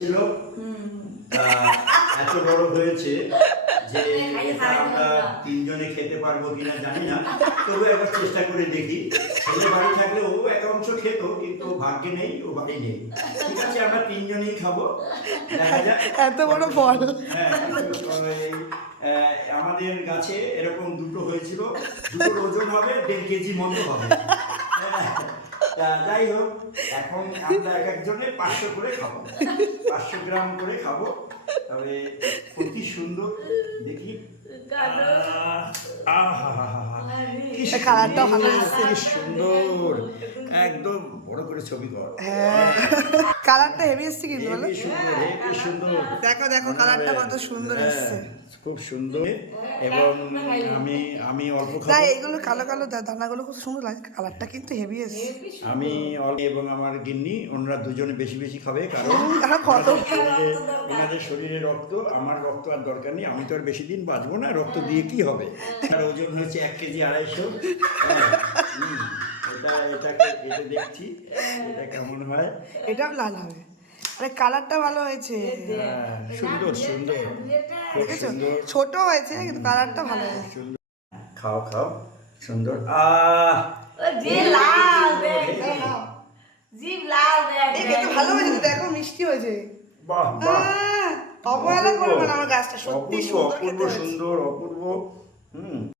ছিল এত বড় হয়েছে যে এটা আমরা তিনজনে খেতে পারবো কিনা জানি না, তবু একবার চেষ্টা করে দেখি। ছেলে বাড়ি থাকলে ও এক অংশ খেত, কিন্তু ভাগ্যে নেই, ও বাড়ি নেই। ঠিক আছে, আমরা তিনজনেই খাবো, দেখা যাক। এত বড় ফল। হ্যাঁ, আমাদের গাছে এরকম দুটো হয়েছিল, দুটোর ওজন হবে 1.5 কেজি মতো হবে। যাই হোক, এখন আমরা এক একজনে 500 করে খাবো, 500 গ্রাম করে খাবো। তবে অতি সুন্দর, দেখি কালারটাও ভালো এসেছে, কি সুন্দর, একদম বড় করে ছবি কর। হ্যাঁ, কালারটা হেভি এসেছে কিন্তু বলো। হেবি সুন্দর, হেবি সুন্দর। দেখো দেখো কালারটা কত সুন্দর এসেছে, খুব সুন্দর। এবং আমি অল্প না খাবো। এইগুলো কালো কালো দানাগুলো খুব সুন্দর লাগে, কালারটা কিন্তু হেভি এসেছে। আমি এবং আমার গিন্নি, ওনারা দুজনে বেশি বেশি খাবে, কারণ কত ওনাদের শরীরে রক্ত, আমার রক্ত আর দরকার নেই। আমি তো আর বেশি দিন বাঁচবো না, রক্ত দিয়ে কি হবে। তার ওজন হচ্ছে 1 কেজি 250। এটা দেখছি এটা কেমন হয়। এটাও লাল হবে, আরে কালারটা ভালো হয়েছে, সুন্দর সুন্দর, খুব দেখেছো সুন্দর। ছোট হয়েছে কিন্তু কালারটা ভালো হয়েছে। সুন্দর, খাও খাও, সুন্দর। কিন্তু ভালো হয়েছে তো, দেখো মিষ্টি হয়েছে। বাহ বাহ, অবহেলা করবো না, আমার গাছটা সত্যি অপূর্ব সুন্দর খেতে অপূর্ব হয়েছে। সুন্দর, অপূর্ব।